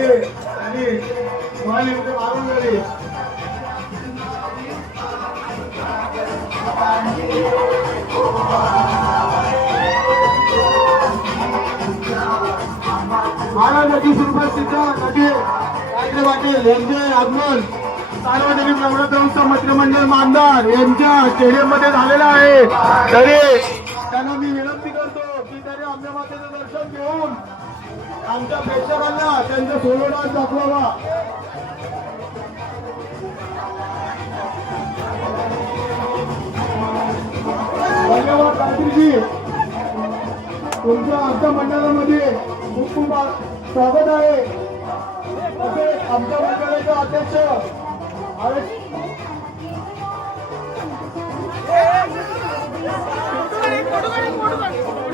पाटील आणि महानेते मारून गेले. महाराजांची सुप्रसिद्ध नदी गायत्री पाटील यांचे आगमन सार्वजनिक नवरात्र मंत्रिमंडळ आमदार यांच्या स्टेडियम मध्ये झालेलं आहे. तरी त्यांना मी विनंती करतो की तरी आमच्या मातेचं दर्शन घेऊन आमच्या प्रेक्षकांना त्यांचा सोलो डान्स दाखवावा. धन्यवाद गायत्रीजी, तुमचं आमच्या मंडळामध्ये खूप खूप स्वागत आहे. तसेच आमच्या मंडळाचे अध्यक्ष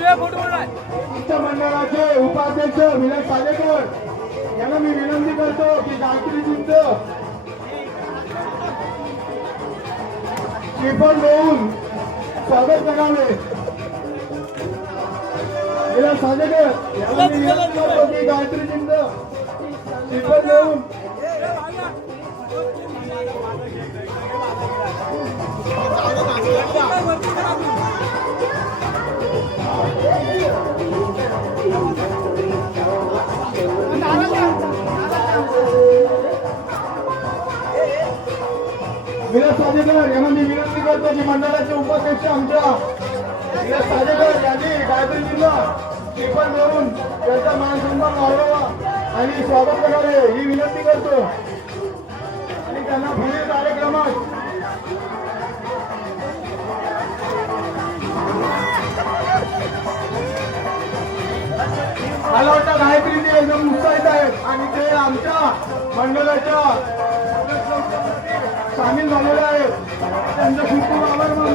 आमच्या मंडळाचे उपाध्यक्ष विनय सालेकर यांना मी विनंती करतो की गायत्रीजींचं श्रीफळ देऊन स्वागत करावे. विनय सालेकर यांना मी विनंती करतो की गायत्रीजींचं श्रीफळ देऊन विलास साजेकर यांना मी विनंती करतो की मंडळाचे उपाध्यक्ष आमच्या विलास साजेकर यांनी गायत्रीजींना श्रीफळ देऊन त्यांचा मान सन्मान वाढवावा आणि स्वागत करावे ही विनंती करतो. आणि त्यांना पुढील कार्यक्रमात मला वाटतं गायत्रीजी एकदम उत्साहित आहेत आणि ते आमच्या मंडळाच्या सामील झालेले आहेत. त्यांचा खूप खूप आभार.